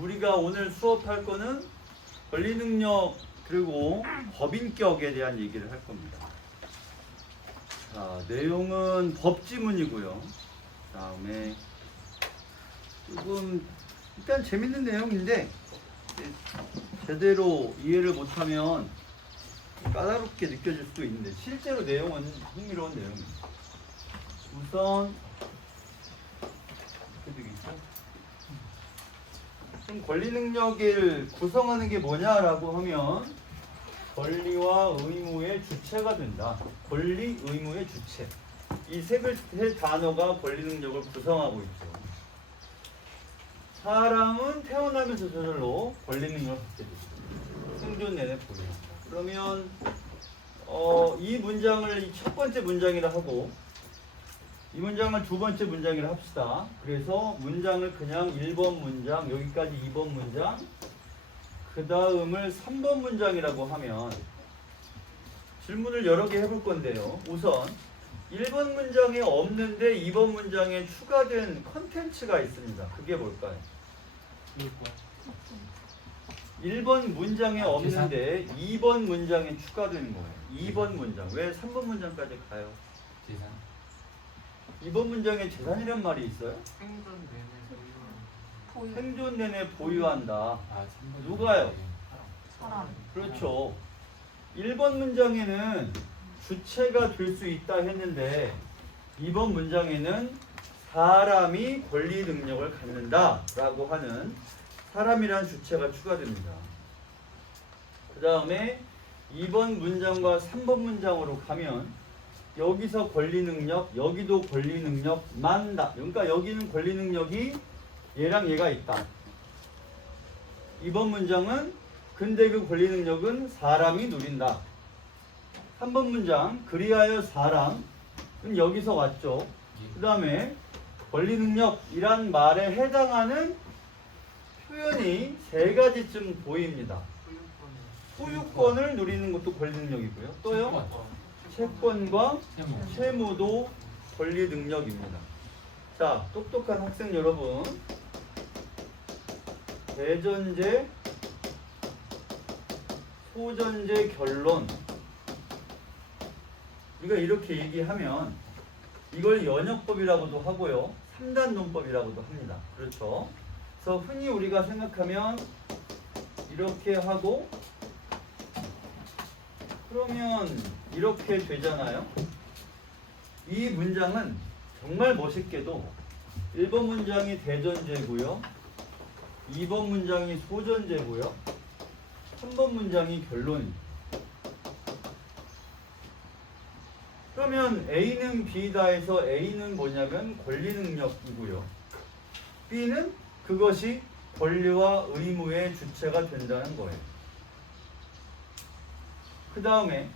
우리가 오늘 수업할 거는 권리 능력 그리고 법인격에 대한 얘기를 할 겁니다. 자, 내용은 법지문이고요. 다음에 조금 일단 재밌는 내용인데 제대로 이해를 못하면 까다롭게 느껴질 수도 있는데 실제로 내용은 흥미로운 내용입니다. 우선 이렇게 되겠죠? 그럼 권리 능력을 구성하는 게 뭐냐라고 하면 권리와 의무의 주체가 된다. 권리, 의무의 주체. 이 세 단어가 권리 능력을 구성하고 있죠. 사람은 태어나면서 저절로 권리 능력을 갖게 되죠. 생존 내내 보유한다. 그러면 이 문장을 이 첫 번째 문장이라 하고 이 문장을 두 번째 문장이라 합시다. 그래서 문장을 그냥 1번 문장, 여기까지 2번 문장, 그 다음을 3번 문장이라고 하면 질문을 여러 개 해볼 건데요. 우선 1번 문장에 없는데 2번 문장에 추가된 컨텐츠가 있습니다. 그게 뭘까요? 1번 문장에 없는데 2번 문장에 추가되는 거예요. 2번 문장. 왜 3번 문장까지 가요? 재산. 2번 문장에 재산이란 말이 있어요? 생존 내내 보유한다. 아, 누가요? 사람. 그렇죠. 1번 문장에는 주체가 될 수 있다 했는데 2번 문장에는 사람이 권리 능력을 갖는다 라고 하는 사람이란 주체가 추가됩니다. 그 다음에 2번 문장과 3번 문장으로 가면 여기서 권리 능력, 여기도 권리 능력만 다. 그러니까 여기는 권리 능력이 얘랑 얘가 있다. 2번 문장은 근데 그 권리 능력은 사람이 누린다. 3번 문장 그리하여 사람 은 여기서 왔죠. 그 다음에 권리 능력이란 말에 해당하는 표현이 세 가지쯤 보입니다. 소유권을 누리는 것도 권리 능력이고요. 또요? 채권과 채무도 권리 능력입니다. 자, 똑똑한 학생 여러분, 대전제, 소전제 결론. 우리가 이렇게 얘기하면 이걸 연역법이라고도 하고요. 3단 논법이라고도 합니다. 그렇죠? 그래서 흔히 우리가 생각하면 이렇게 하고 그러면 이렇게 되잖아요. 이 문장은 정말 멋있게도 1번 문장이 대전제고요. 2번 문장이 소전제고요. 3번 문장이 결론입니다. 그러면 A는 B다 해서 A는 뭐냐면 권리 능력이고요. B는 그것이 권리와 의무의 주체가 된다는 거예요. 그 다음에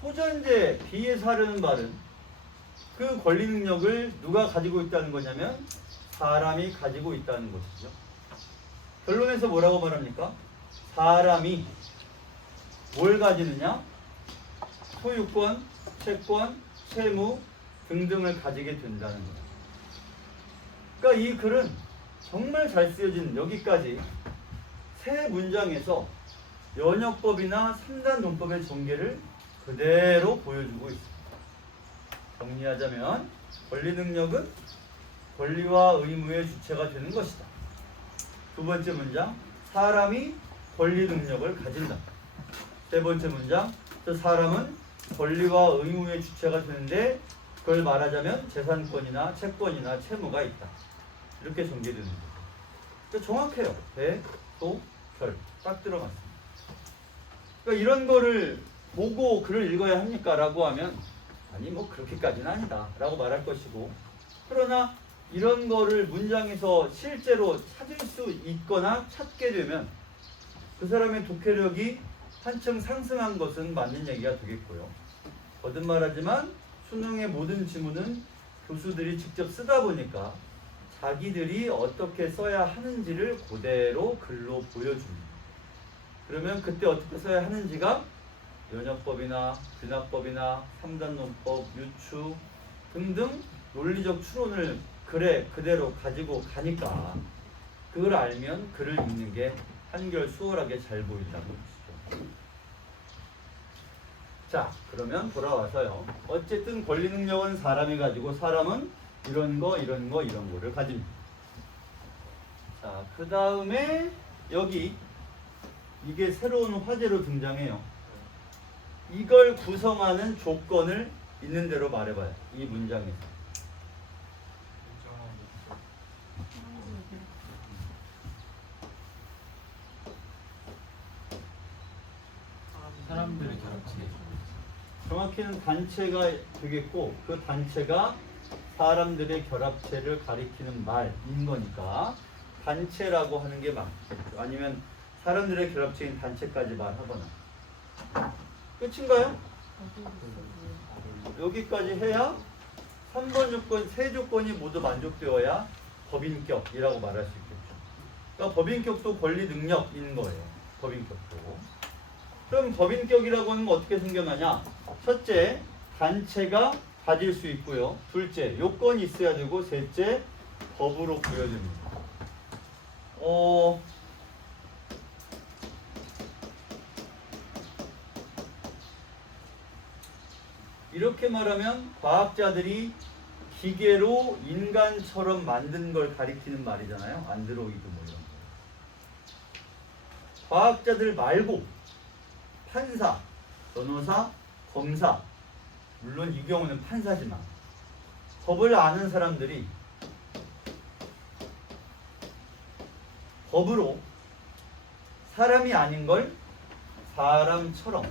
소전제 B에서 하려는 말은 그 권리 능력을 누가 가지고 있다는 거냐면 사람이 가지고 있다는 것이죠. 결론에서 뭐라고 말합니까? 사람이 뭘 가지느냐? 소유권, 채권, 채무 등등을 가지게 된다는 거예요. 그러니까 이 글은 정말 잘 쓰여진 여기까지 세 문장에서 연역법이나 3단 논법의 전개를 그대로 보여주고 있습니다. 정리하자면 권리 능력은 권리와 의무의 주체가 되는 것이다. 두 번째 문장, 사람이 권리 능력을 가진다. 세 번째 문장, 저 사람은 권리와 의무의 주체가 되는데 그걸 말하자면 재산권이나 채권이나 채무가 있다. 이렇게 전개되는 거죠. 그러니까 정확해요. 대, 도, 결. 딱 들어맞습니다. 그러니까 이런 거를 보고 글을 읽어야 합니까? 라고 하면 아니 뭐 그렇게까지는 아니다 라고 말할 것이고, 그러나 이런 거를 문장에서 실제로 찾을 수 있거나 찾게 되면 그 사람의 독해력이 한층 상승한 것은 맞는 얘기가 되겠고요. 거듭말하지만 수능의 모든 지문은 교수들이 직접 쓰다 보니까 자기들이 어떻게 써야 하는지를 그대로 글로 보여줍니다. 그러면 그때 어떻게 써야 하는지가 연역법이나 귀납법이나 3단 논법, 유추 등등 논리적 추론을 글에 그대로 가지고 가니까 그걸 알면 글을 읽는 게 한결 수월하게 잘 보인다는 것이죠. 자, 그러면 돌아와서요. 어쨌든 권리 능력은 사람이 가지고 사람은 이런 거를 가집니다. 자, 그 다음에 여기 이게 새로운 화제로 등장해요. 이걸 구성하는 조건을 있는 대로 말해봐요. 이 문장에서. 사람들의 결합체. 정확히는 단체가 되겠고 그 단체가 사람들의 결합체를 가리키는 말인 거니까 단체라고 하는 게 맞겠죠. 아니면 사람들의 결합체인 단체까지 말하거나. 끝인가요? 여기까지 해야 3번 조건, 세 조건이 모두 만족되어야 법인격이라고 말할 수 있겠죠. 그러니까 법인격도 권리 능력인 거예요. 법인격도. 그럼 법인격이라고 하는 건 어떻게 생겨나냐? 첫째, 단체가 가질 수 있고요. 둘째, 요건이 있어야 되고, 셋째, 법으로 부여됩니다. 이렇게 말하면 과학자들이 기계로 인간처럼 만든 걸 가리키는 말이잖아요. 안드로이드 뭐 이런 거. 과학자들 말고 판사, 변호사, 검사, 물론 이 경우는 판사지만 법을 아는 사람들이 법으로 사람이 아닌 걸 사람처럼,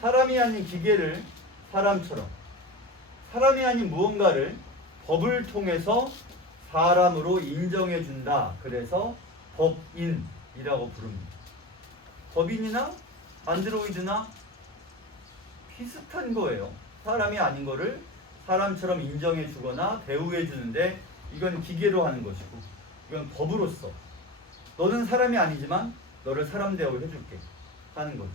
사람이 아닌 기계를 사람처럼, 사람이 아닌 무언가를 법을 통해서 사람으로 인정해 준다. 그래서 법인이라고 부릅니다. 법인이나 안드로이드나 비슷한 거예요. 사람이 아닌 거를 사람처럼 인정해 주거나 대우해 주는데 이건 기계로 하는 것이고 이건 법으로서 너는 사람이 아니지만 너를 사람 대우해 줄게 하는 거죠.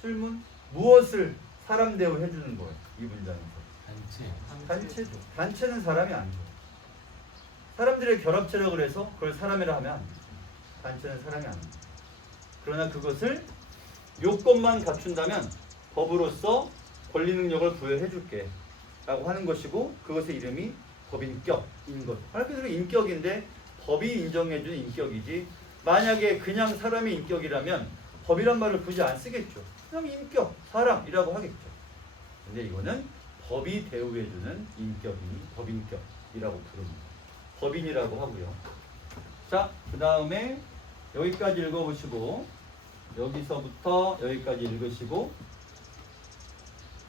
질문, 무엇을 사람 대우해 주는 거예요? 이 문장에서. 단체죠. 단체는 사람이 아니죠. 사람들의 결합체라고 그래서 그걸 사람이라 하면 안 돼요. 단체는 사람이 아닙니다. 그러나 그것을 요건만 갖춘다면 법으로서 권리 능력을 부여해 줄게 라고 하는 것이고 그것의 이름이 법인격인 것. 말 그대로 인격인데 법이 인정해 준 인격이지 만약에 그냥 사람의 인격이라면 법이란 말을 굳이 안 쓰겠죠. 그냥 인격, 사람이라고 하겠죠. 근데 이거는 법이 대우해 주는 인격이니 법인격이라고 부릅니다. 법인이라고 하고요. 자, 그 다음에 여기까지 읽어보시고 여기서부터 여기까지 읽으시고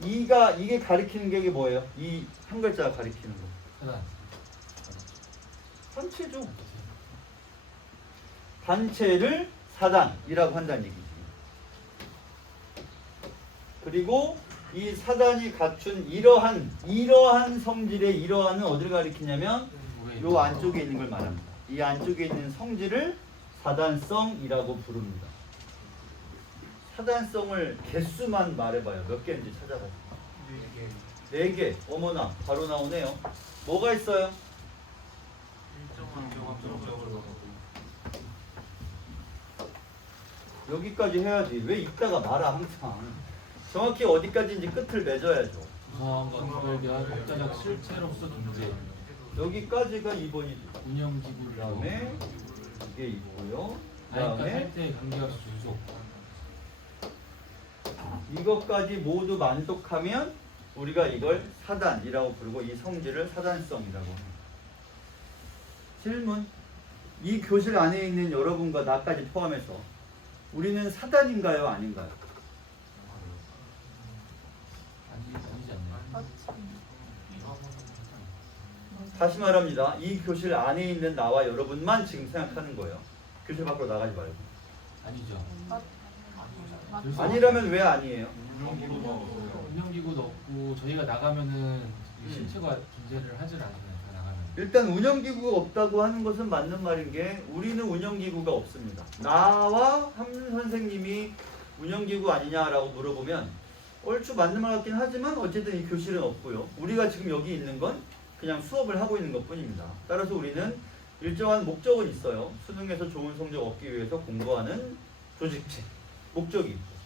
이게 가리키는 게 뭐예요? 이 한 글자가 가리키는 거. 단체죠. 단체를 사단이라고 한다는 얘기지. 그리고 이 사단이 갖춘 이러한 성질의 이러한은 어디를 가리키냐면 요 안쪽에 있는 걸 말합니다. 이 안쪽에 있는 성질을 사단성이라고 부릅니다. 사단성을 개수만 말해봐요. 몇 개인지 찾아가지고. 4개. 어머나 바로 나오네요. 뭐가 있어요? 여기까지 해야지. 왜 이따가 말아 항상. 정확히 어디까지인지 끝을 맺어야죠. 구성한 것들과 독자적 실체로서 존재. 여기까지가 2번이죠. 운영기구를 그 다음에 이게 있고요. 그 아이가 다음에 상태에 관계없이 주소. 이것까지 모두 만족하면 우리가 이걸 사단이라고 부르고 이 성질을 사단성이라고 합니다. 질문. 이 교실 안에 있는 여러분과 나까지 포함해서 우리는 사단인가요? 아닌가요? 아니지 않나요? 다시 말합니다. 이 교실 안에 있는 나와 여러분만 지금 생각하는 거예요. 교실 밖으로 나가지 말고. 아니죠. 아니라면 왜 아니에요? 운영기구도 없고 저희가 나가면은 실체가 존재를 하질 않아요. 나가면. 일단 운영기구가 없다고 하는 것은 맞는 말인 게 우리는 운영기구가 없습니다. 나와 함 선생님이 운영기구 아니냐라고 물어보면 얼추 맞는 말 같긴 하지만 어쨌든 이 교실은 없고요. 우리가 지금 여기 있는 건 그냥 수업을 하고 있는 것 뿐입니다. 따라서 우리는 일정한 목적은 있어요. 수능에서 좋은 성적 얻기 위해서 공부하는 조직체 목적이 있고.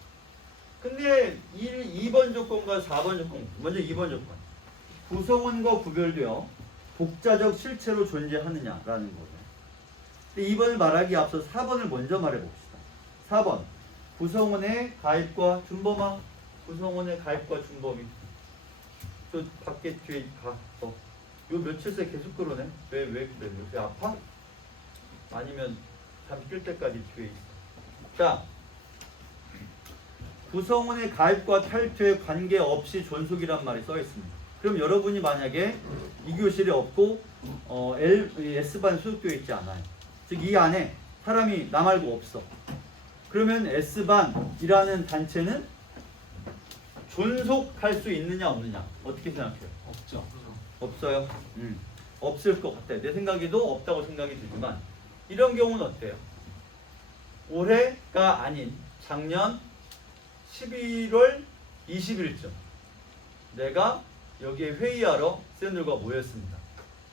근데 2번 조건과 4번 조건, 먼저 2번 조건. 구성원과 구별되어 독자적 실체로 존재하느냐라는 거죠. 근데 2번을 말하기 앞서 4번을 먼저 말해봅시다. 4번 구성원의 가입과 준범아. 구성원의 가입과 준범이. 저 밖에 뒤에 가. 요 며칠 새 계속 그러네. 왜 그래? 요새 아파? 아니면 잠 깰 때까지 뒤에 있어. 자, 구성원의 가입과 탈퇴에 관계없이 존속이란 말이 써 있습니다. 그럼 여러분이 만약에 이 교실에 없고 S반 소속되어 있지 않아요. 즉 이 안에 사람이 나 말고 없어. 그러면 S반이라는 단체는 존속할 수 있느냐 없느냐 어떻게 생각해요? 없죠. 없어요. 없을 것 같아요. 내 생각에도 없다고 생각이 들지만 이런 경우는 어때요? 올해가 아닌 작년 11월 20일쯤 내가 여기에 회의하러 쌤들과 모였습니다.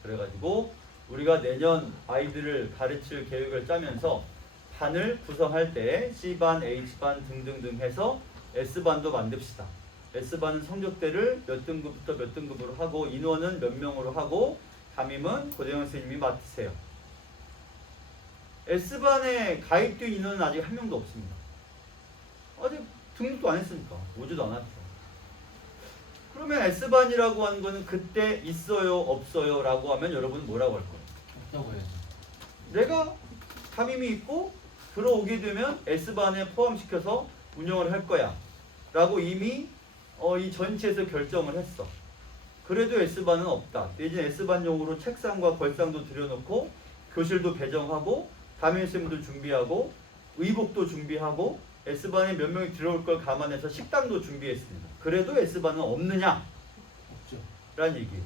그래가지고 우리가 내년 아이들을 가르칠 계획을 짜면서 반을 구성할 때 C반, H반 등등등 해서 S반도 만듭시다. S반은 성적대를 몇 등급부터 몇 등급으로 하고 인원은 몇 명으로 하고 담임은 고대영 선생님이 맡으세요. S반에 가입된 인원은 아직 한 명도 없습니다. 아직 등록도 안 했으니까 오지도 않았죠. 그러면 S반이라고 하는 거는 그때 있어요 없어요 라고 하면 여러분은 뭐라고 할 거예요? 없다고 해야죠. 내가 담임이 있고 들어오게 되면 S반에 포함시켜서 운영을 할 거야 라고 이미 이 전체에서 결정을 했어. 그래도 S반은 없다. 대신 S반용으로 책상과 걸상도 들여놓고 교실도 배정하고 담임쌤도 준비하고 의복도 준비하고 S반에 몇 명이 들어올 걸 감안해서 식당도 준비했습니다. 그래도 S반은 없느냐? 없죠. 라는 얘기예요.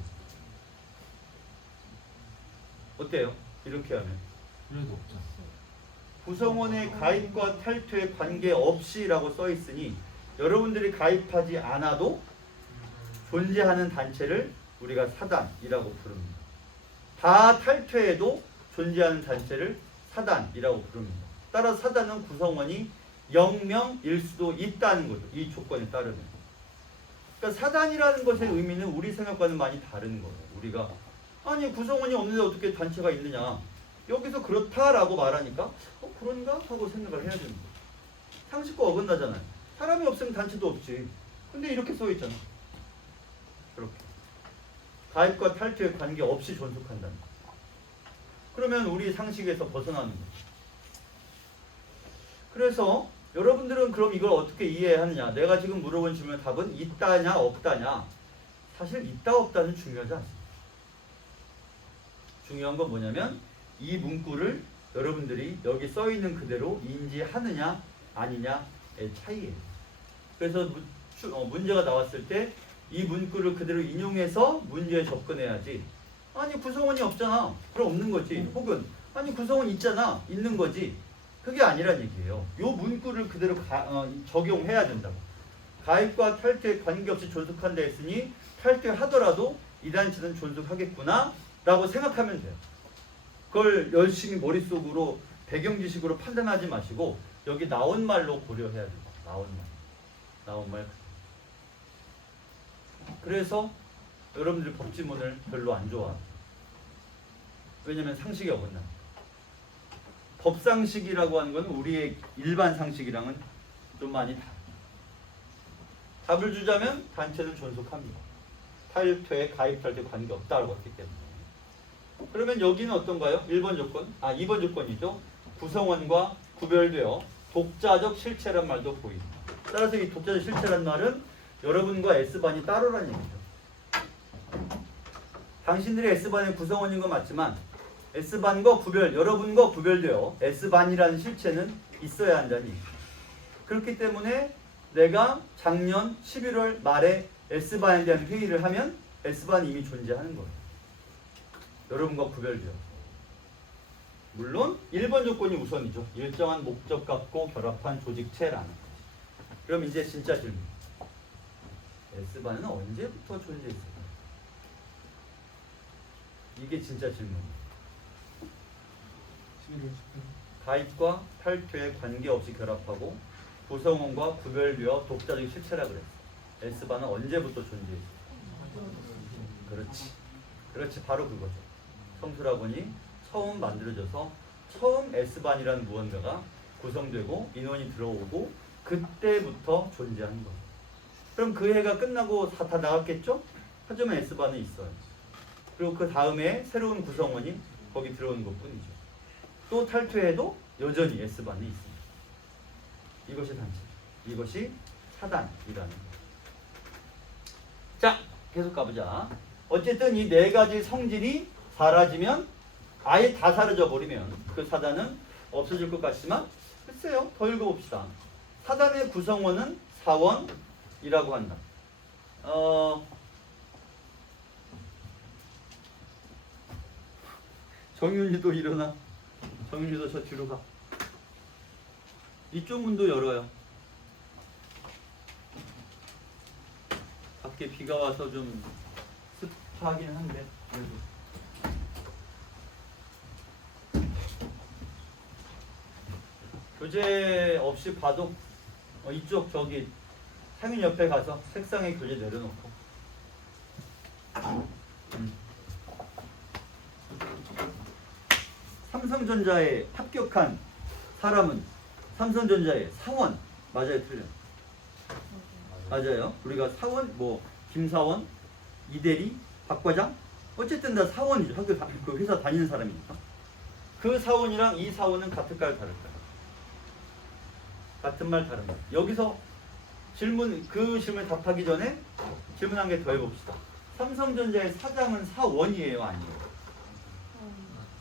어때요? 이렇게 하면 그래도 없죠. 구성원의 가입과 탈퇴에 관계없이 라고 써있으니 여러분들이 가입하지 않아도 존재하는 단체를 우리가 사단이라고 부릅니다. 다 탈퇴해도 존재하는 단체를 사단이라고 부릅니다. 따라서 사단은 구성원이 0명일 수도 있다는 거죠. 이 조건에 따르면. 그러니까 사단이라는 것의 의미는 우리 생각과는 많이 다른 거예요. 우리가 아니 구성원이 없는데 어떻게 단체가 있느냐. 여기서 그렇다라고 말하니까 그런가? 하고 생각을 해야 됩니다. 상식과 어긋나잖아요. 사람이 없으면 단체도 없지. 근데 이렇게 써 있잖아. 그렇게. 가입과 탈퇴에 관계없이 존속한다는 거. 그러면 우리 상식에서 벗어나는 거죠. 그래서 여러분들은 그럼 이걸 어떻게 이해하느냐? 내가 지금 물어본 질문의 답은 있다냐 없다냐? 사실 있다 없다는 중요하지 않습니다. 중요한 건 뭐냐면 이 문구를 여러분들이 여기 써 있는 그대로 인지하느냐 아니냐의 차이예요. 그래서 문제가 나왔을 때 이 문구를 그대로 인용해서 문제에 접근해야지. 아니 구성원이 없잖아. 그럼 없는 거지. 혹은 아니 구성원 있잖아. 있는 거지. 그게 아니란 얘기예요. 요 문구를 그대로 적용해야 된다고. 가입과 탈퇴에 관계없이 존속한다 했으니 탈퇴하더라도 이 단체는 존속하겠구나 라고 생각하면 돼요. 그걸 열심히 머릿속으로 배경 지식으로 판단하지 마시고 여기 나온 말로 고려해야 돼요. 나온 말. 그래서 여러분들이 법지문을 별로 안 좋아해요. 왜냐면 상식이 어긋나. 법상식이라고 하는 건 우리의 일반 상식이랑은 좀 많이 달라요. 답을 주자면 단체는 존속합니다. 탈퇴, 가입, 탈퇴 관계없다고 했기 때문에. 그러면 여기는 어떤가요? 1번 조건, 2번 조건이죠. 구성원과 구별되어 독자적 실체란 말도 보입니다. 따라서 이 독자적 실체란 말은 여러분과 S반이 따로란 얘기죠. 당신들이 S반의 구성원인 건 맞지만 S반과 여러분과 구별되어 S반이라는 실체는 있어야 한다는 얘기죠. 그렇기 때문에 내가 작년 11월 말에 S반에 대한 회의를 하면 S반이 이미 존재하는 거예요. 여러분과 구별되어. 물론 1번 조건이 우선이죠. 일정한 목적 갖고 결합한 조직체라는 거죠. 그럼 이제 진짜 질문. S반은 언제부터 존재했을까요? 이게 진짜 질문이에요. 가입과 탈퇴에 관계없이 결합하고 구성원과 구별되어 독자적 실체라 그랬어. S반은 언제부터 존재했어? 그렇지 바로 그거죠. 청수라곤이 처음 만들어져서 처음 S반이라는 무언가가 구성되고 인원이 들어오고 그때부터 존재하는 거죠. 그럼 그 해가 끝나고 다 나갔겠죠? 하지만 S반은 있어요. 그리고 그 다음에 새로운 구성원이 거기 들어오는 것 뿐이죠. 또 탈퇴해도 여전히 S반이 있습니다. 이것이 단체, 이것이 사단이라는 거예요. 자, 계속 가보자. 어쨌든 이 네 가지 성질이 사라지면 아예 다 사라져 버리면 그 사단은 없어질 것 같지만 글쎄요, 더 읽어봅시다. 사단의 구성원은 사원이라고 한다. 정윤이도 일어나. 정윤이도 저 뒤로 가. 이쪽 문도 열어요. 밖에 비가 와서 좀 습하긴 한데 그래도. 교재 없이 봐도 이쪽 저기 상인 옆에 가서 책상에 교재 내려놓고 삼성전자에 합격한 사람은 삼성전자의 사원 맞아요, 틀려요? 맞아요. 우리가 사원 뭐 김사원, 이대리, 박과장 어쨌든 다 사원이죠. 학교 그 회사 다니는 사람이니까. 그 사원이랑 이 사원은 같을까요, 다를까요? 같은 말 다른 말. 여기서 질문 답하기 전에 질문 한 개 더 해봅시다. 삼성전자의 사장은 사원이에요, 아니에요?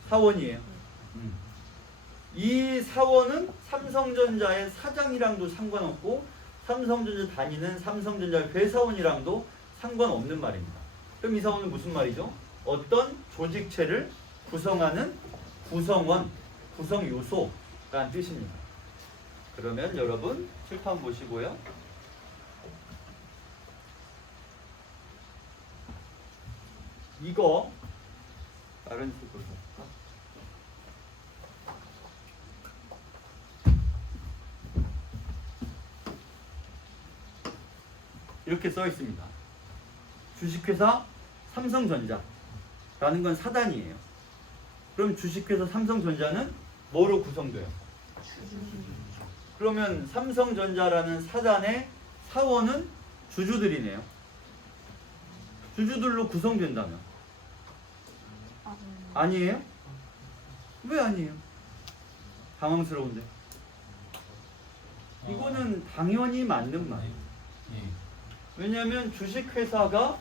사원이에요. 이 사원은 삼성전자의 사장이랑도 상관없고 삼성전자 다니는 삼성전자 회사원이랑도 상관없는 말입니다. 그럼 이 사원은 무슨 말이죠? 어떤 조직체를 구성하는 구성원, 구성요소라는 뜻입니다. 그러면 여러분 칠판 보시고요. 이거 다른 색으로 볼까? 이렇게 써 있습니다. 주식회사 삼성전자라는 건 사단이에요. 그럼 주식회사 삼성전자는 뭐로 구성돼요? 그러면 삼성전자라는 사단의 사원은 주주들이네요. 주주들로 구성된다면 아니에요? 왜 아니에요? 당황스러운데. 이거는 당연히 맞는 말이에요. 왜냐하면 주식회사가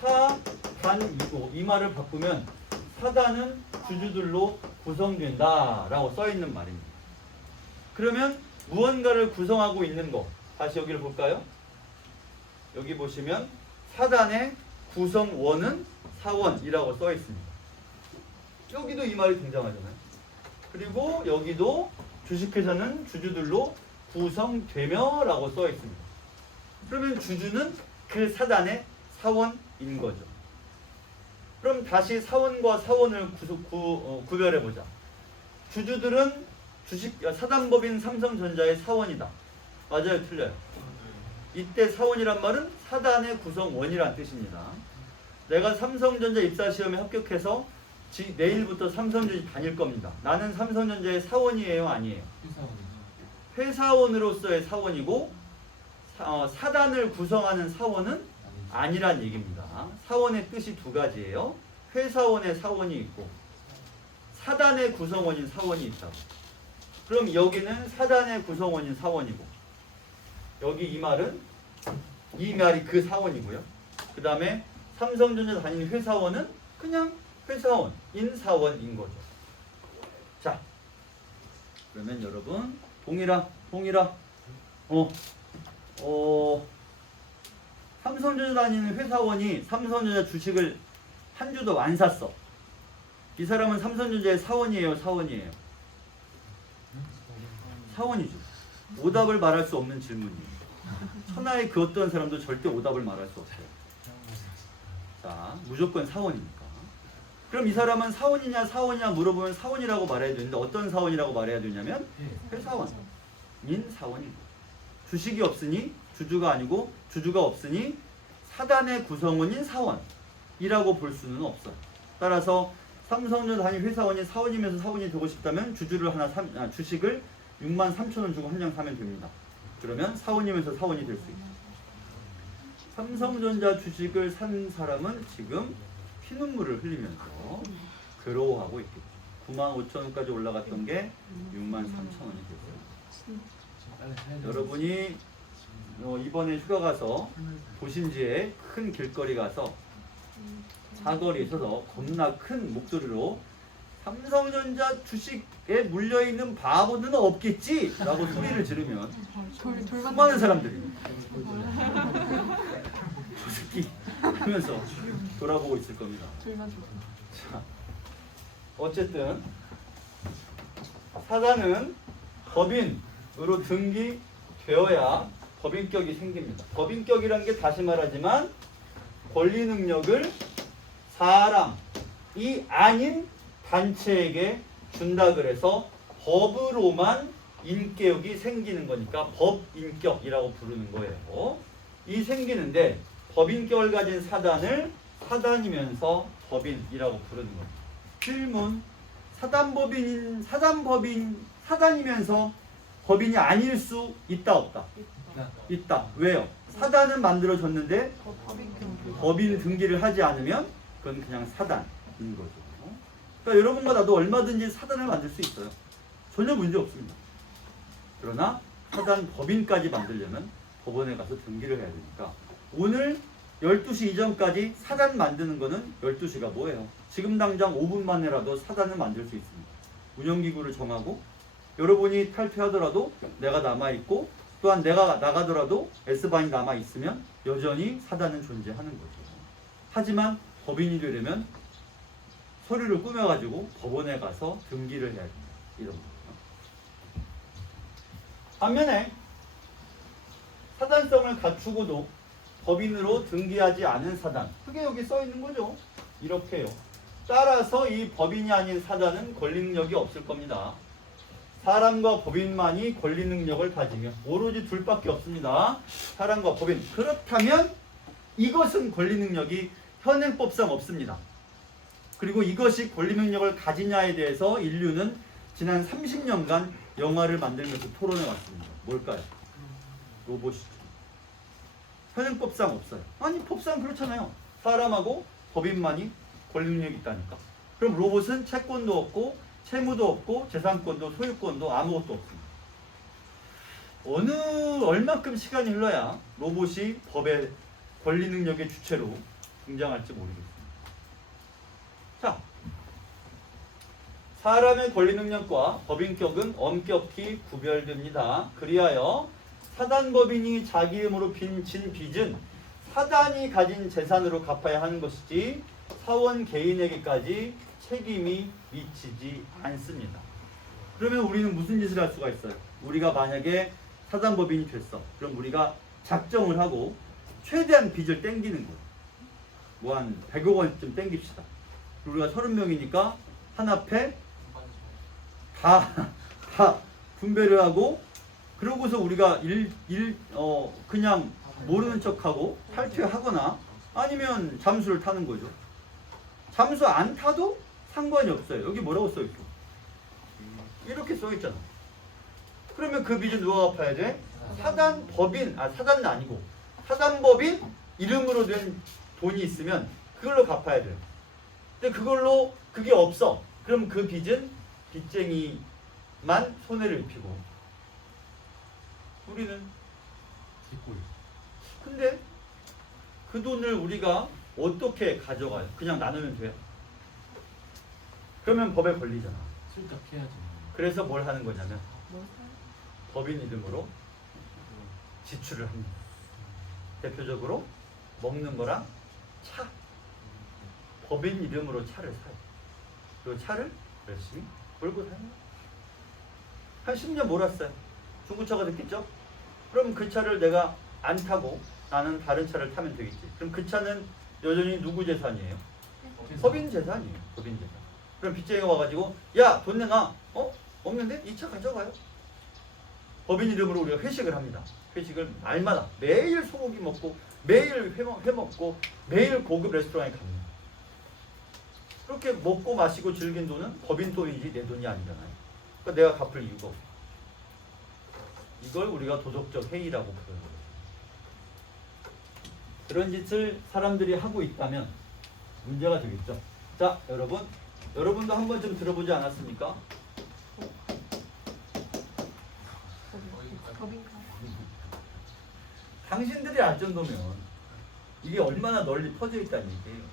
사단이고 이 말을 바꾸면 사단은 주주들로 구성된다라고 써있는 말입니다. 그러면 무언가를 구성하고 있는 거 다시 여기를 볼까요? 여기 보시면 사단의 구성원은 사원이라고 써있습니다. 여기도 이 말이 등장하잖아요. 그리고 여기도 주식회사는 주주들로 구성되며 라고 써있습니다. 그러면 주주는 그 사단의 사원인 거죠. 그럼 다시 사원과 사원을 구별해보자. 주주들은 사단법인 삼성전자의 사원이다. 맞아요, 틀려요? 이때 사원이란 말은 사단의 구성원이란 뜻입니다. 내가 삼성전자 입사시험에 합격해서 내일부터 삼성전자 다닐 겁니다. 나는 삼성전자의 사원이에요, 아니에요? 회사원으로서의 사원이고 사단을 구성하는 사원은 아니란 얘기입니다. 사원의 뜻이 두 가지예요. 회사원의 사원이 있고 사단의 구성원인 사원이 있다고. 그럼 여기는 사단의 구성원인 사원이고 여기 이 말이 그 사원이고요. 그 다음에 삼성전자 다니는 회사원은 그냥 회사원인 사원인 거죠. 자, 그러면 여러분 동일아 삼성전자 다니는 회사원이 삼성전자 주식을 한 주도 안 샀어. 이 사람은 삼성전자의 사원이에요, 사원이에요? 사원이죠. 오답을 말할 수 없는 질문이에요. 천하의 그 어떤 사람도 절대 오답을 말할 수 없어요. 자, 무조건 사원이니까. 그럼 이 사람은 사원이냐 사원이냐 물어보면 사원이라고 말해야 되는데 어떤 사원이라고 말해야 되냐면 회사원인 사원인 거예요. 주식이 없으니 주주가 아니고 주주가 없으니 사단의 구성원인 사원이라고 볼 수는 없어요. 따라서 삼성전자 단위 회사원이 사원이면서 사원이 되고 싶다면 주식을 63,000원 주고 한 장 사면 됩니다. 그러면 사원이면서 사원이 될 수 있어요. 삼성전자 주식을 산 사람은 지금 피눈물을 흘리면서 괴로워하고 있겠죠. 95,000원까지 올라갔던 게 63,000원이 됐어요. 여러분이 이번에 휴가 가서 도심지에 큰 길거리 가서 사거리에 있어서 겁나 큰 목소리로 삼성전자 주식에 물려있는 바보는 없겠지? 라고 소리를 지르면 수많은 사람들이 저 새끼 하면서 돌아보고 있을 겁니다. 자, 어쨌든 사단은 법인으로 등기되어야 법인격이 생깁니다. 법인격이란 게 다시 말하지만 권리 능력을 사람이 아닌 단체에게 준다 그래서 법으로만 인격이 생기는 거니까 법인격이라고 부르는 거예요. 이 생기는데 법인격을 가진 사단을 사단이면서 법인이라고 부르는 거예요. 질문: 사단이면서 법인이 아닐 수 있다 없다? 있다. 왜요? 사단은 만들어졌는데 법인 등기를 하지 않으면 그건 그냥 사단인 거죠. 그러니까 여러분과 나도 얼마든지 사단을 만들 수 있어요. 전혀 문제 없습니다. 그러나 사단 법인까지 만들려면 법원에 가서 등기를 해야 되니까 오늘 12시 이전까지 사단 만드는 거는 12시가 뭐예요? 지금 당장 5분 만에라도 사단을 만들 수 있습니다. 운영기구를 정하고 여러분이 탈퇴하더라도 내가 남아있고 또한 내가 나가더라도 S반이 남아있으면 여전히 사단은 존재하는 거죠. 하지만 법인이 되려면 서류를 꾸며가지고 법원에 가서 등기를 해야 됩니다. 이런 거죠. 반면에 사단성을 갖추고도 법인으로 등기하지 않은 사단, 그게 여기 써 있는 거죠. 이렇게요. 따라서 이 법인이 아닌 사단은 권리 능력이 없을 겁니다. 사람과 법인만이 권리 능력을 가지며 오로지 둘밖에 없습니다. 사람과 법인. 그렇다면 이것은 권리 능력이 현행법상 없습니다. 그리고 이것이 권리 능력을 가지냐에 대해서 인류는 지난 30년간 영화를 만들면서 토론해 왔습니다. 뭘까요? 로봇이죠. 현행법상 없어요. 아니 법상 그렇잖아요. 사람하고 법인만이 권리 능력이 있다니까. 그럼 로봇은 채권도 없고 채무도 없고 재산권도 소유권도 아무것도 없습니다. 얼마큼 시간이 흘러야 로봇이 법의 권리 능력의 주체로 등장할지 모르겠습니다. 자, 사람의 권리 능력과 법인격은 엄격히 구별됩니다. 그리하여 사단법인이 자기 이름으로 진 빚은 사단이 가진 재산으로 갚아야 하는 것이지 사원 개인에게까지 책임이 미치지 않습니다. 그러면 우리는 무슨 짓을 할 수가 있어요? 우리가 만약에 사단법인이 됐어. 그럼 우리가 작정을 하고 최대한 빚을 땡기는 거예요. 뭐 한 100억 원쯤 땡깁시다. 우리가 30명이니까 한 앞에 다 분배를 하고 그러고서 우리가 그냥 모르는 척하고 탈퇴하거나 아니면 잠수를 타는 거죠. 잠수 안 타도 상관이 없어요. 여기 뭐라고 써있어? 이렇게 써있잖아. 그러면 그 빚은 누가 갚아야 돼? 사단은 아니고 사단법인 이름으로 된 돈이 있으면 그걸로 갚아야 돼요. 근데 그게 없어. 그럼 그 빚은 빚쟁이만 손해를 입히고 우리는 뒷골. 근데 그 돈을 우리가 어떻게 가져가요? 그냥 나누면 돼요? 그러면 법에 걸리잖아. 슬쩍 해야지. 그래서 뭘 하는 거냐면 법인 이름으로 지출을 합니다. 대표적으로 먹는 거랑 차. 법인 이름으로 차를 사요. 그리고 차를 열심히 몰고 다녀요. 한 10년 몰았어요. 중고차가 됐겠죠? 그럼 그 차를 내가 안 타고 나는 다른 차를 타면 되겠지. 그럼 그 차는 여전히 누구 재산이에요? 법인 재산이에요. 법인 재산. 그럼 빚쟁이가 와가지고 야 돈 내놔. 없는데? 이 차 가져가요. 법인 이름으로 우리가 회식을 합니다. 회식을 날마다 매일 소고기 먹고 매일 회 먹고 매일 고급 레스토랑에 갑니다. 그렇게 먹고 마시고 즐긴 돈은 법인 돈이지 내 돈이 아니잖아요. 그러니까 내가 갚을 이유가 없어. 이걸 우리가 도덕적 해이라고 부르는 거예요. 그런 짓을 사람들이 하고 있다면 문제가 되겠죠. 자, 여러분도 한 번쯤 들어보지 않았습니까? 당신들이 알 정도면 이게 얼마나 널리 퍼져 있다는 얘기예요.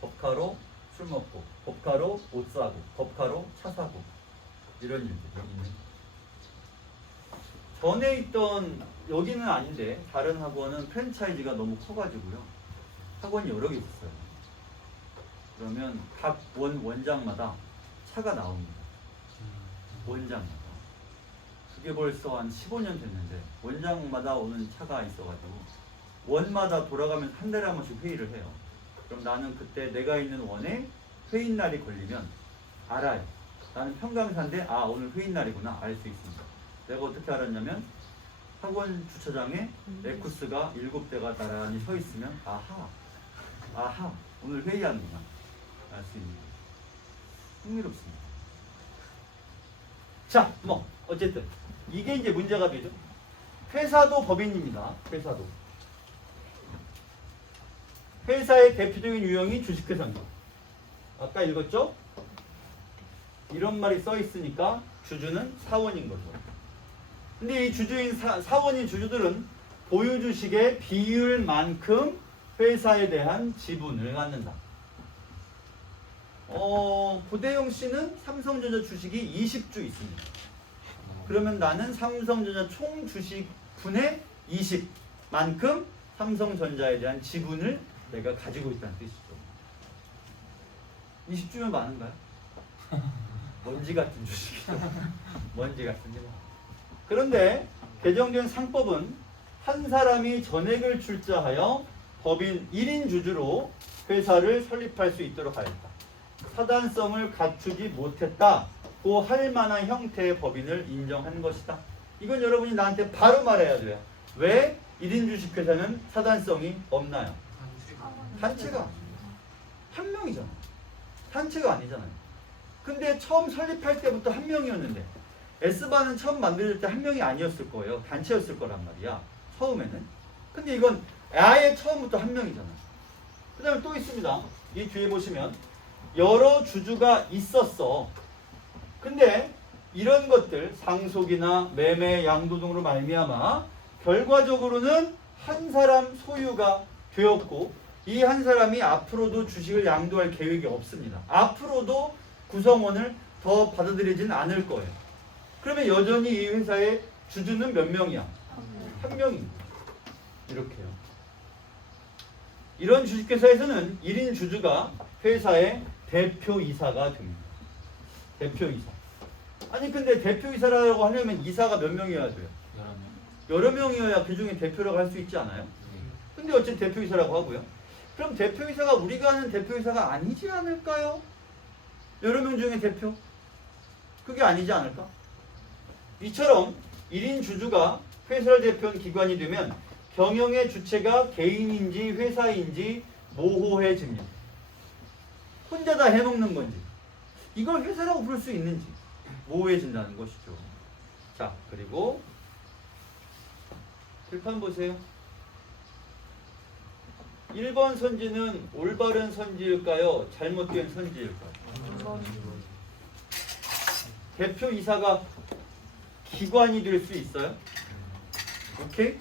법카로 술 먹고, 법카로 옷 사고, 법카로 차 사고 이런 일들이 있는. 전에 있던 여기는 아닌데 다른 학원은 프랜차이즈가 너무 커가지고요. 학원이 여러 개 있었어요. 그러면 각 원장마다 차가 나옵니다. 원장마다. 그게 벌써 한 15년 됐는데 원장마다 오는 차가 있어가지고 원마다 돌아가면서 한 달에 한 번씩 회의를 해요. 그럼 나는 그때 내가 있는 원에 회의 날이 걸리면 알아요. 나는 평강사인데 오늘 회의 날이구나 알 수 있습니다. 내가 어떻게 알았냐면 학원 주차장에 에쿠스가 7대가 나란히 서 있으면 아하 오늘 회의하는구나 알 수 있는 거예요. 흥미롭습니다. 자, 어쨌든 이게 이제 문제가 되죠. 회사도 법인입니다. 회사의 대표적인 유형이 주식회사입니다. 아까 읽었죠? 이런 말이 써 있으니까 주주는 사원인 거죠. 근데 이 주주인 사원인 주주들은 보유 주식의 비율만큼 회사에 대한 지분을 갖는다. 고대영 씨는 삼성전자 주식이 20주 있습니다. 그러면 나는 삼성전자 총 주식분의 20만큼 삼성전자에 대한 지분을 내가 가지고 있다는 뜻이죠. 20주면 많은가요? 먼지 같은 주식이죠. 먼지 같습니다. 그런데 개정된 상법은 한 사람이 전액을 출자하여 법인 1인 주주로 회사를 설립할 수 있도록 하였다. 사단성을 갖추지 못했다고 할 만한 형태의 법인을 인정한 것이다. 이건 여러분이 나한테 바로 말해야 돼요. 왜 1인 주식회사는 사단성이 없나요? 단체가 한 명이잖아요. 단체가 아니잖아요. 근데 처음 설립할 때부터 한 명이었는데 S바는 처음 만들어질 때 한 명이 아니었을 거예요. 단체였을 거란 말이야. 처음에는. 근데 이건 아예 처음부터 한 명이잖아요. 그 다음에 또 있습니다. 이 뒤에 보시면 여러 주주가 있었어. 근데 이런 것들 상속이나 매매, 양도 등으로 말미암아 결과적으로는 한 사람 소유가 되었고 이 한 사람이 앞으로도 주식을 양도할 계획이 없습니다. 앞으로도 구성원을 더 받아들이지는 않을 거예요. 그러면 여전히 이 회사의 주주는 몇 명이야? 한 명입니다. 이렇게요. 이런 주식회사에서는 1인 주주가 회사의 대표이사가 됩니다. 대표이사. 아니 근데 대표이사라고 하려면 이사가 몇 명이어야 돼요? 여러 명이어야 그 중에 대표라고 할 수 있지 않아요? 근데 어쨌든 대표이사라고 하고요. 그럼 대표이사가 우리가 아는 대표이사가 아니지 않을까요? 여러 명 중에 대표? 그게 아니지 않을까? 이처럼 1인 주주가 회사를 대표한 기관이 되면 경영의 주체가 개인인지 회사인지 모호해집니다. 혼자 다 해먹는 건지 이걸 회사라고 부를 수 있는지 모호해진다는 것이죠. 자, 그리고 들판 보세요. 1번 선지는 올바른 선지일까요? 잘못된 선지일까요? 대표이사가 기관이 될 수 있어요? 오케이?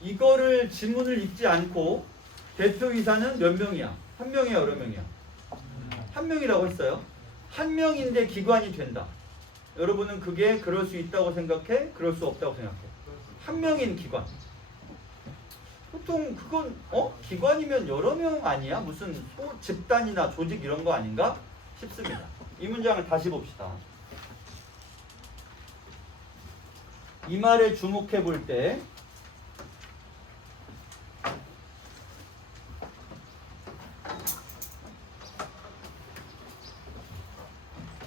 이거를 지문을 읽지 않고 대표이사는 몇 명이야? 한 명이야, 여러 명이야? 한 명이라고 했어요. 한 명인데 기관이 된다. 여러분은 그게 그럴 수 있다고 생각해? 그럴 수 없다고 생각해? 한 명인 기관. 보통 그건 기관이면 여러 명 아니야? 무슨 집단이나 조직 이런 거 아닌가? 싶습니다. 이 문장을 다시 봅시다. 이 말에 주목해 볼 때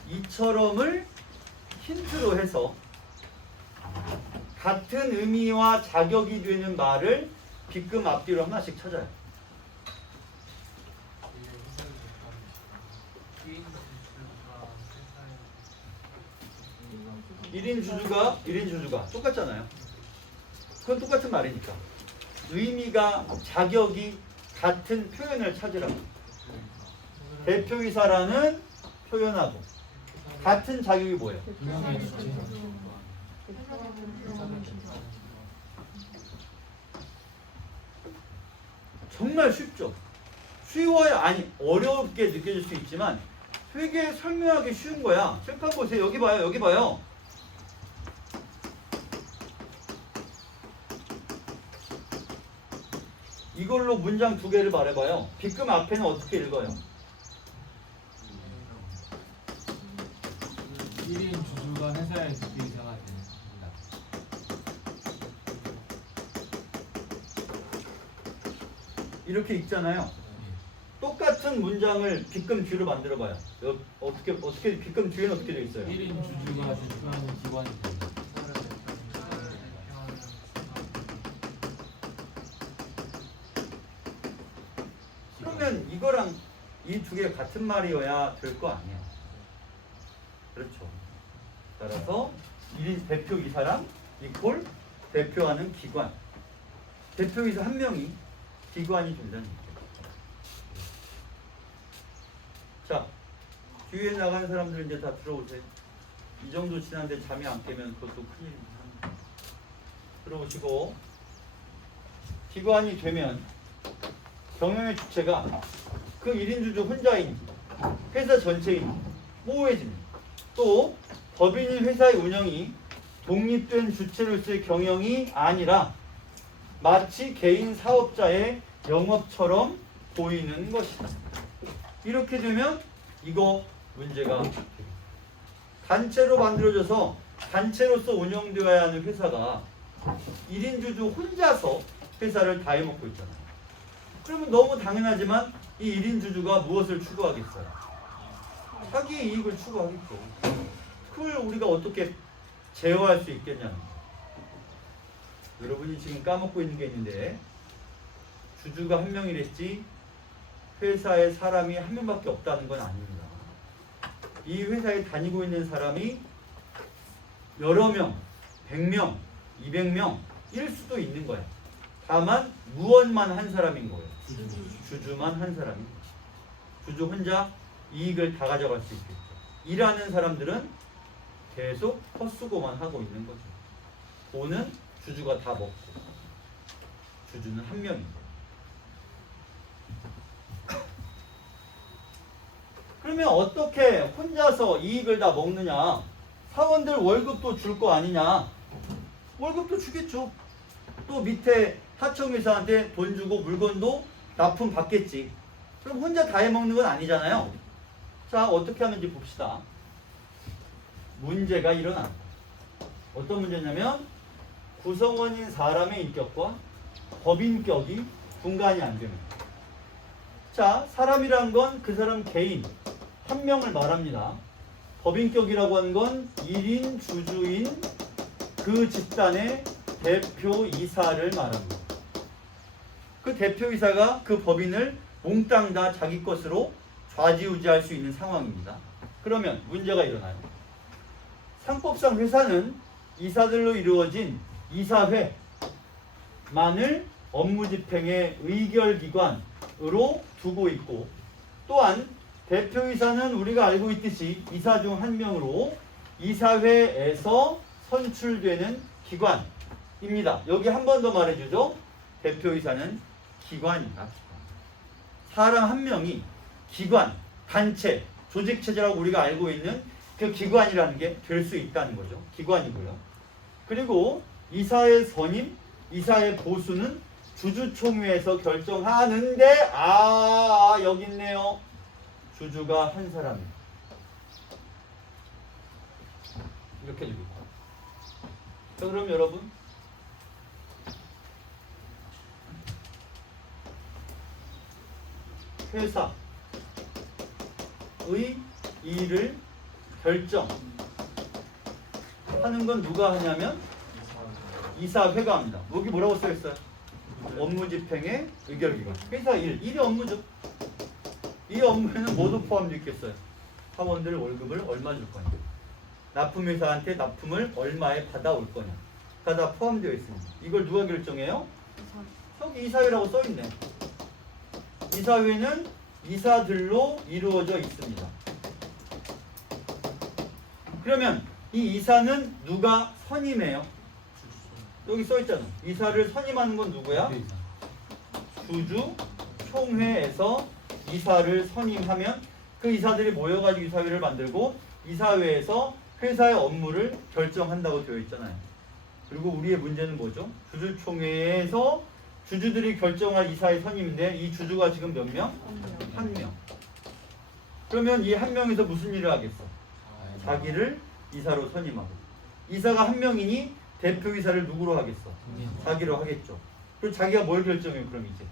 이처럼을 힌트로 해서 같은 의미와 자격이 되는 말을 빗금 앞뒤로 하나씩 찾아요. 일인 주주가 똑같잖아요. 그건 똑같은 말이니까. 의미가 자격이 같은 표현을 찾으라고. 대표이사라는 표현하고 같은 자격이 뭐예요? 분명히 주체. 정말 쉽죠. 쉬워야 아니 어렵게 느껴질 수 있지만 되게 설명하기 쉬운 거야. 칠판 보세요. 여기 봐요. 여기 봐요. 이걸로 문장 두 개를 말해봐요. 빗금 앞에는 어떻게 읽어요? 1인 주주가 회사의 대표이사가 됩니다. 이렇게 읽잖아요. 똑같은 문장을 빗금 뒤로 만들어봐요. 어떻게 빗금 뒤에는 어떻게 되어 있어요? 1인 주주가 대표하는 기관이 됩니다. 그러면 이거랑 이 두 개가 같은 말이어야 될 거 아니에요. 그렇죠. 따라서 1인 대표이사랑 이꼴 대표하는 기관. 대표이사 한 명이 기관이 된다는 얘기죠. 자, 뒤에 나가는 사람들 이제 다 들어오세요. 이 정도 지났는데 잠이 안 깨면 그것도 큰일입니다. 들어오시고, 기관이 되면 경영의 주체가 그 1인 주주 혼자인지 회사 전체인지 모호해집니다. 또 법인인 회사의 운영이 독립된 주체로서의 경영이 아니라 마치 개인 사업자의 영업처럼 보이는 것이다. 이렇게 되면 이거 문제가 단체로 만들어져서 단체로서 운영되어야 하는 회사가 1인 주주 혼자서 회사를 다 해먹고 있잖아요. 그러면 너무 당연하지만 이 1인 주주가 무엇을 추구하겠어요? 자기의 이익을 추구하겠죠. 그걸 우리가 어떻게 제어할 수 있겠냐는 거예요. 여러분이 지금 까먹고 있는 게 있는데 주주가 한 명이랬지 회사에 사람이 한 명밖에 없다는 건 아닙니다. 이 회사에 다니고 있는 사람이 여러 명, 100명, 200명일 수도 있는 거야. 다만 무언만 한 사람인 거예요. 주주만 한 사람인 거예요. 주주 혼자 이익을 다 가져갈 수 있겠죠. 일하는 사람들은 계속 헛수고만 하고 있는 거죠. 돈은 주주가 다 먹고 주주는 한 명인 거예요. 그러면 어떻게 혼자서 이익을 다 먹느냐? 사원들 월급도 줄 거 아니냐? 월급도 주겠죠. 또 밑에 하청회사한테 돈 주고 물건도 납품 받겠지. 그럼 혼자 다 해먹는 건 아니잖아요. 자, 어떻게 하는지 봅시다. 문제가 일어난다. 어떤 문제냐면 구성원인 사람의 인격과 법인격이 분간이 안 됩니다. 자, 사람이란 건 그 사람 개인 한 명을 말합니다. 법인격이라고 하는 건 1인 주주인 그 집단의 대표이사를 말합니다. 그 대표이사가 그 법인을 몽땅 다 자기 것으로 좌지우지할 수 있는 상황입니다. 그러면 문제가 일어나요. 상법상 회사는 이사들로 이루어진 이사회만을 업무집행의 의결기관으로 두고 있고, 또한 대표이사는 우리가 알고 있듯이 이사 중 한 명으로 이사회에서 선출되는 기관입니다. 여기 한 번 더 말해주죠. 대표이사는 기관이다. 사람 한 명이 기관, 단체, 조직체제라고 우리가 알고 있는 그 기관이라는 게 될 수 있다는 거죠. 기관이고요. 그리고 이사의 선임, 이사의 보수는 주주총회에서 결정하는데 여기 있네요. 주주가 한 사람입니다. 이렇게 됩니다. 자, 그럼 여러분 회사의 일을 결정 하는 건 누가 하냐면 이사회가 합니다. 여기 뭐라고 써있어요? 업무집행의 의결기관. 회사 일이 업무죠. 이 업무에는 모두 포함되어 있겠어요. 사원들 월급을 얼마 줄 거냐, 납품회사한테 납품을 얼마에 받아올 거냐, 다 포함되어 있습니다. 이걸 누가 결정해요? 저기 이사회라고 써있네. 이사회는 이사들로 이루어져 있습니다. 그러면 이 이사는 누가 선임해요? 여기 써있잖아. 이사를 선임하는 건 누구야? 주주 총회에서 이사를 선임하면 그 이사들이 모여가지고 이사회를 만들고 이사회에서 회사의 업무를 결정한다고 되어 있잖아요. 그리고 우리의 문제는 뭐죠? 주주총회에서 주주들이 결정할 이사의 선임인데 이 주주가 지금 몇 명? 한 명. 그러면 이 한 명에서 무슨 일을 하겠어? 자기를 이사로 선임하고. 이사가 한 명이니 대표이사를 누구로 하겠어? 자기로 하겠죠. 그리고 자기가 뭘 결정해요? 그럼 이제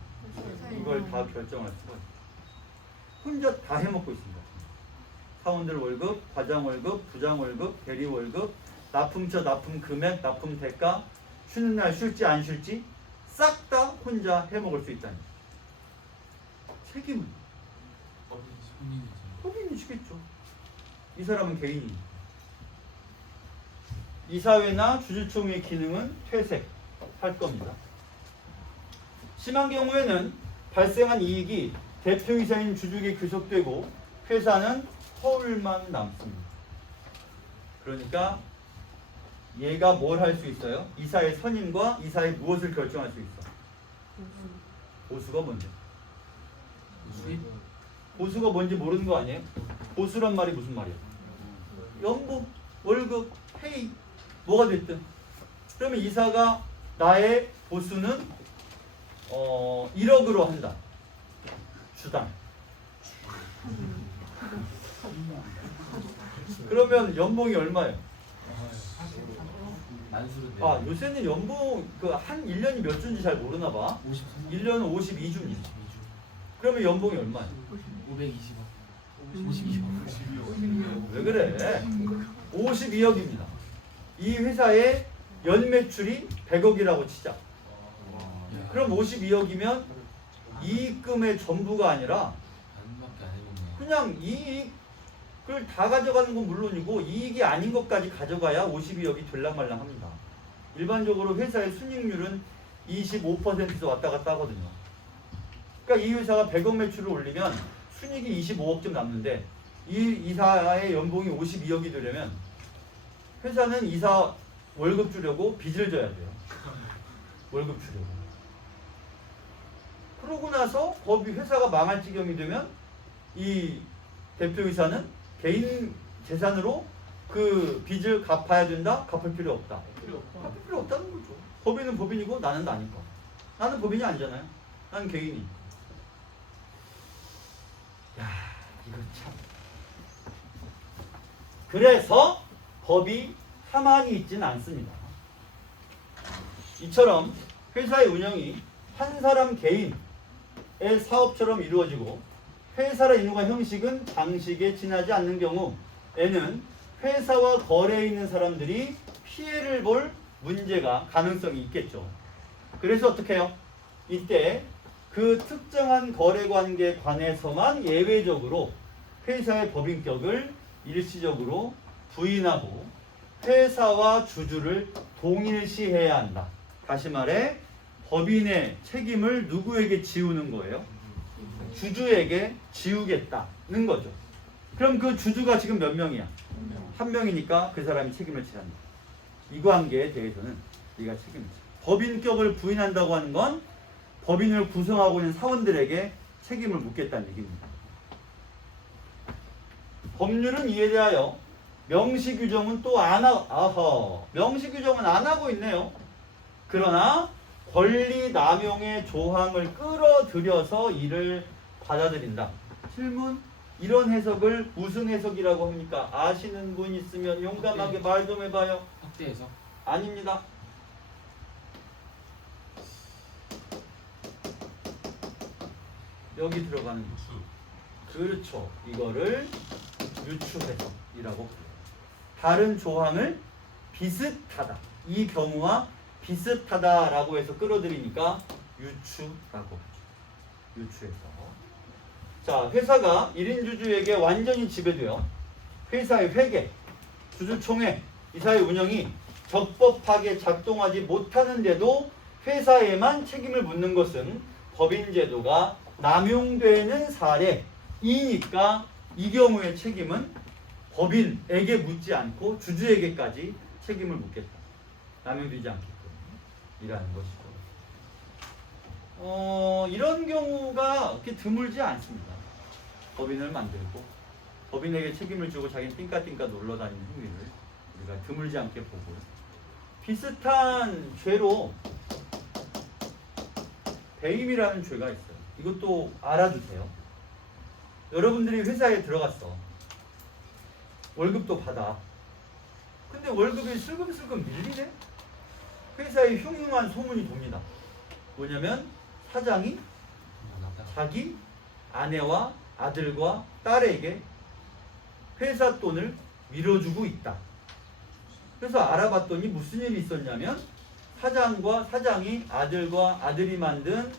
이걸 다 결정할 수가 있어요. 혼자 다 해먹고 있습니다. 사원들 월급, 과장 월급, 부장 월급, 대리 월급, 납품처, 납품 금액, 납품 대가, 쉬는 날 쉴지 안 쉴지 싹 다 혼자 해먹을 수 있다니. 책임은 법인이 지겠죠. 이 사람은 개인이. 이사회나 주주총회의 기능은 퇴색할 겁니다. 심한 경우에는 발생한 이익이 대표이사인 주주에게 귀속되고 회사는 허울만 남습니다. 그러니까 얘가 뭘 할 수 있어요? 이사의 선임과 이사의 무엇을 결정할 수 있어? 보수가 뭔데? 수입? 보수가 뭔지 모르는 거 아니에요? 보수란 말이 무슨 말이에요? 연봉, 월급, 페이 뭐가 됐든. 그러면 이사가 나의 보수는 1억으로 한다. 주당. 그러면 연봉이 얼마예요? 만수르. 아, 요새는 연봉 한 1년이 몇 주인지 잘 모르나 봐. 1년은 52주입니다. 그러면 연봉이 얼마예요? 520억. 52억. 왜 그래? 52억입니다. 이 회사의 연매출이 100억이라고 치자. 그럼 52억이면 이익금의 전부가 아니라 반밖에 안 해봤네. 그냥 이익을 다 가져가는 건 물론이고 이익이 아닌 것까지 가져가야 52억이 될랑말랑 합니다. 일반적으로 회사의 순이익률은 25%에서 왔다 갔다 하거든요. 그러니까 이 회사가 100억 매출을 올리면 순이익이 25억쯤 남는데 이 이사의 연봉이 52억이 되려면 회사는 이사 월급 주려고 빚을 져야 돼요. 월급 주려고. 그러고 나서 법이 회사가 망할 지경이 되면 이 대표이사는 개인 재산으로 그 빚을 갚아야 된다? 갚을 필요 없다. 갚을 필요 없다는 거죠. 법인은 법인이고 나는 나니까. 나는 법인이 아니잖아요. 나는 개인이. 야, 이거 참. 그래서 법이 가만히 있지는 않습니다. 이처럼 회사의 운영이 한 사람 개인의 사업처럼 이루어지고 회사의 인후가 형식은 방식에 지나지 않는 경우에는 회사와 거래해 있는 사람들이 피해를 볼 문제가 가능성이 있겠죠. 그래서 어떻게 해요? 이때 그 특정한 거래관계에 관해서만 예외적으로 회사의 법인격을 일시적으로 부인하고 회사와 주주를 동일시해야 한다. 다시 말해 법인의 책임을 누구에게 지우는 거예요? 주주에게 지우겠다는 거죠. 그럼 그 주주가 지금 몇 명이야? 한 명이니까 그 사람이 책임을 져야 한다. 이 관계에 대해서는 네가 책임을 져. 법인격을 부인한다고 하는 건 법인을 구성하고 있는 사원들에게 책임을 묻겠다는 얘기입니다. 법률은 이에 대하여 명시 규정은 또 명시 규정은 안 하고 있네요. 그러나 권리 남용의 조항을 끌어들여서 이를 받아들인다. 질문. 이런 해석을 무슨 해석이라고 합니까? 아시는 분 있으면 용감하게 말 좀 해봐요. 확대 해석. 아닙니다. 여기 들어가는 거. 그렇죠. 이거를 유추해석이라고 불러요. 다른 조항을 비슷하다. 이 경우와 비슷하다라고 해서 끌어들이니까 유추라고 하죠. 유추해석. 자, 회사가 1인 주주에게 완전히 지배되어 회사의 회계, 주주총회, 이사의 운영이 적법하게 작동하지 못하는데도 회사에만 책임을 묻는 것은 법인제도가 남용되는 사례이니까 이 경우의 책임은 법인에게 묻지 않고 주주에게까지 책임을 묻겠다. 남용되지 않게끔 이라는 것이죠. 이런 경우가 그렇게 드물지 않습니다. 법인을 만들고 법인에게 책임을 주고 자기는 띵까띵까 놀러 다니는 행위를 우리가 드물지 않게 보고요. 비슷한 죄로 배임이라는 죄가 있어요. 이것도 알아두세요. 여러분들이 회사에 들어갔어. 월급도 받아. 근데 월급이 슬금슬금 밀리네? 회사에 흉흉한 소문이 돕니다. 뭐냐면 사장이 자기 아내와 아들과 딸에게 회사 돈을 밀어주고 있다. 그래서 알아봤더니 무슨 일이 있었냐면 사장이 아들과 아들이 만든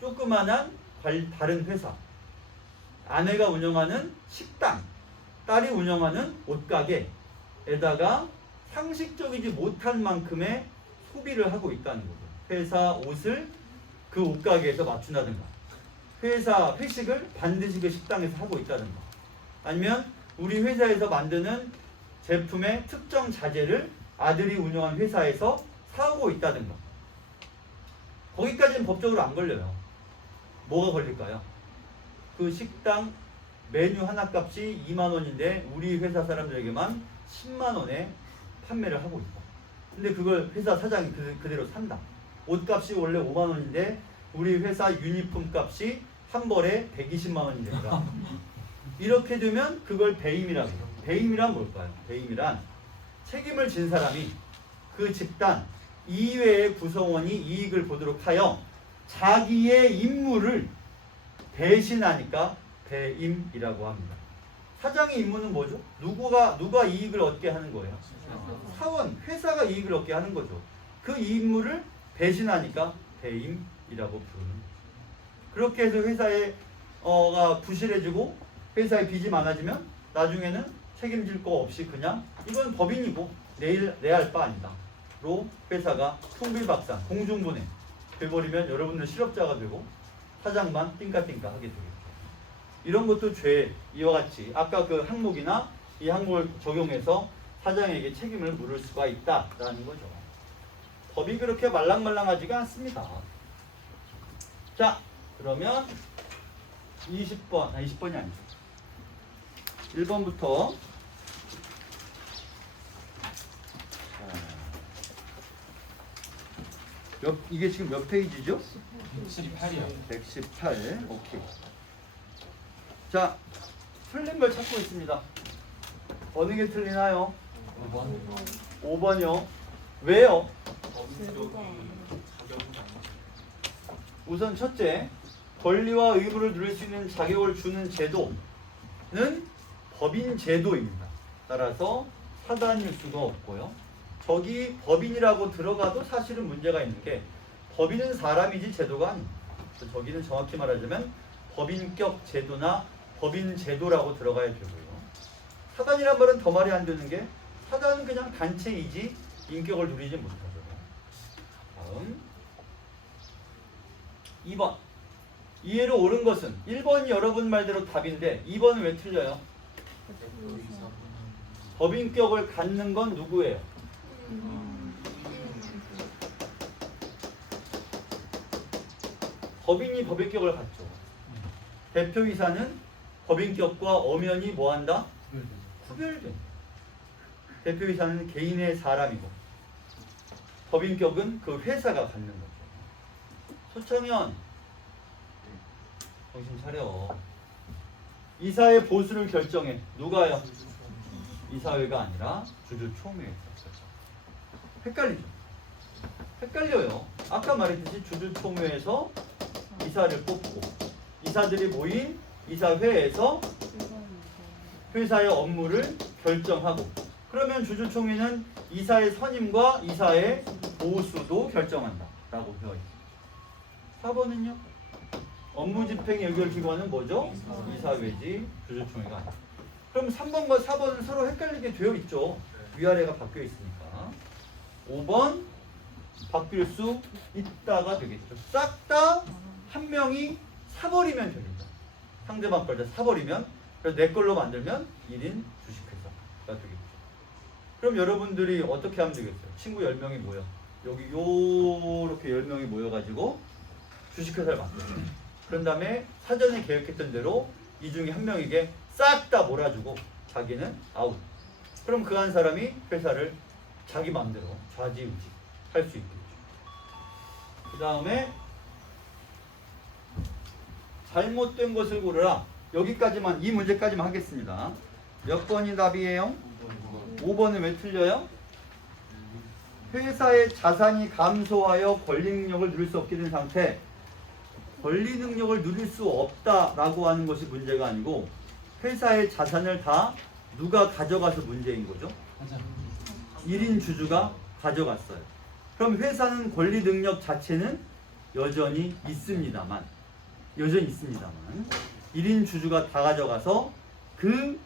조그만한 다른 회사, 아내가 운영하는 식당, 딸이 운영하는 옷가게에다가 상식적이지 못한 만큼의 소비를 하고 있다는 거죠. 회사 옷을 그 옷가게에서 맞춘다든가, 회사 회식을 반드시 그 식당에서 하고 있다든가, 아니면 우리 회사에서 만드는 제품의 특정 자재를 아들이 운영한 회사에서 사오고 있다든가. 거기까지는 법적으로 안 걸려요. 뭐가 걸릴까요? 그 식당 메뉴 하나 값이 2만 원인데 우리 회사 사람들에게만 10만 원에 판매를 하고 있다. 근데 그걸 회사 사장이 그대로 산다. 옷값이 원래 5만 원인데 우리 회사 유니폼 값이 한 벌에 120만 원이 된다. 이렇게 되면 그걸 배임이라고 해요. 배임이란 뭘까요? 배임이란 책임을 진 사람이 그 집단 이외의 구성원이 이익을 보도록 하여 자기의 임무를 배신하니까 배임이라고 합니다. 사장의 임무는 뭐죠? 누가 이익을 얻게 하는 거예요? 사원, 회사가 이익을 얻게 하는 거죠. 그 임무를 배신하니까 배임이라고 부르는 거죠. 그렇게 해서 회사가 부실해지고 회사의 빚이 많아지면 나중에는 책임질 거 없이 그냥 이건 법인이고 내 할 바 아니다 로 회사가 풍비박산 공중분해 돼버리면 여러분들 실업자가 되고 사장만 띵까띵까 하게 되겠죠. 이런 것도 죄 이와 같이 아까 그 항목이나 이 항목을 적용해서 사장에게 책임을 물을 수가 있다라는 거죠. 법이 그렇게 말랑말랑하지가 않습니다. 자, 그러면 20번이 아니죠. 1번부터 이게 지금 몇 페이지죠? 118이요. 118. 오케이. 자, 틀린 걸 찾고 있습니다. 어느 게 틀리나요? 5번이요. 왜요? 우선 첫째, 권리와 의무를 누릴 수 있는 자격을 주는 제도는 법인 제도입니다. 따라서 사단일 수가 없고요. 저기 법인이라고 들어가도 사실은 문제가 있는 게 법인은 사람이지 제도가 아닙니다. 저기는 정확히 말하자면 법인격 제도나 법인 제도라고 들어가야 되고요. 사단이란 말은 더 말이 안 되는 게 사단은 그냥 단체이지 인격을 누리지 못하죠. 다음 2번. 이해로 옳은 것은 1번이 여러분 말대로 답인데 2번은 왜 틀려요? 법인격을 갖는 건 누구예요? 법인이 법인격을 갖죠. 대표이사는 법인격과 엄연히 뭐한다? 구별돼. 대표이사는 개인의 사람이고 법인격은 그 회사가 갖는 거죠. 소청현 정신 차려. 이사의 보수를 결정해. 누가요? 이사회가 아니라 주주총회에서. 헷갈리죠? 헷갈려요. 아까 말했듯이 주주총회에서 이사를 뽑고 이사들이 모인 이사회에서 회사의 업무를 결정하고, 그러면 주주총회는 이사의 선임과 이사의 보수도 결정한다 라고 되어 있습니다. 4번은요? 업무 집행 의결 기관은 뭐죠? 이사회지 주주총회가 아니다. 그럼 3번과 4번은 서로 헷갈리게 되어 있죠. 위아래가 바뀌어 있으니까. 5번 바뀔 수 있다가 되겠죠. 싹 다 한 명이 사버리면 됩니다. 상대방 걸 다 사버리면, 그래서 내 걸로 만들면 1인 주식회사가 되겠죠. 그럼 여러분들이 어떻게 하면 되겠어요? 친구 10명이 모여. 여기 요렇게 10명이 모여가지고 주식회사를 만들어요. 그런 다음에 사전에 계획했던 대로 이 중에 한 명에게 싹 다 몰아주고 자기는 아웃. 그럼 그 한 사람이 회사를 자기 마음대로 좌지우지 할 수 있겠죠. 그 다음에 잘못된 것을 고르라. 여기까지만, 이 문제까지만 하겠습니다. 몇 번이 답이에요? 5번은 왜 틀려요? 회사의 자산이 감소하여 권리 능력을 누릴 수 없게 된 상태. 권리 능력을 누릴 수 없다라고 하는 것이 문제가 아니고 회사의 자산을 다 누가 가져가서 문제인 거죠? 1인 주주가 가져갔어요. 그럼 회사는 권리 능력 자체는 여전히 있습니다만 1인 주주가 다 가져가서 그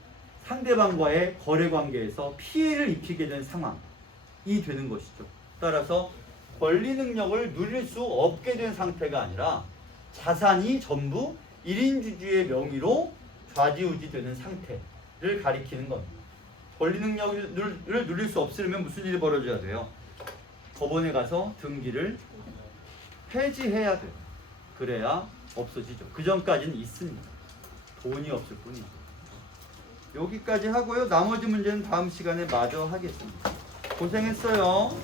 상대방과의 거래 관계에서 피해를 입히게 된 상황이 되는 것이죠. 따라서 권리 능력을 누릴 수 없게 된 상태가 아니라 자산이 전부 1인 주주의 명의로 좌지우지 되는 상태를 가리키는 겁니다. 권리 능력을 누릴 수 없으려면 무슨 일이 벌어져야 돼요? 법원에 가서 등기를 폐지해야 돼요. 그래야 없어지죠. 그 전까지는 있습니다. 돈이 없을 뿐이죠. 여기까지 하고요. 나머지 문제는 다음 시간에 마저 하겠습니다. 고생했어요.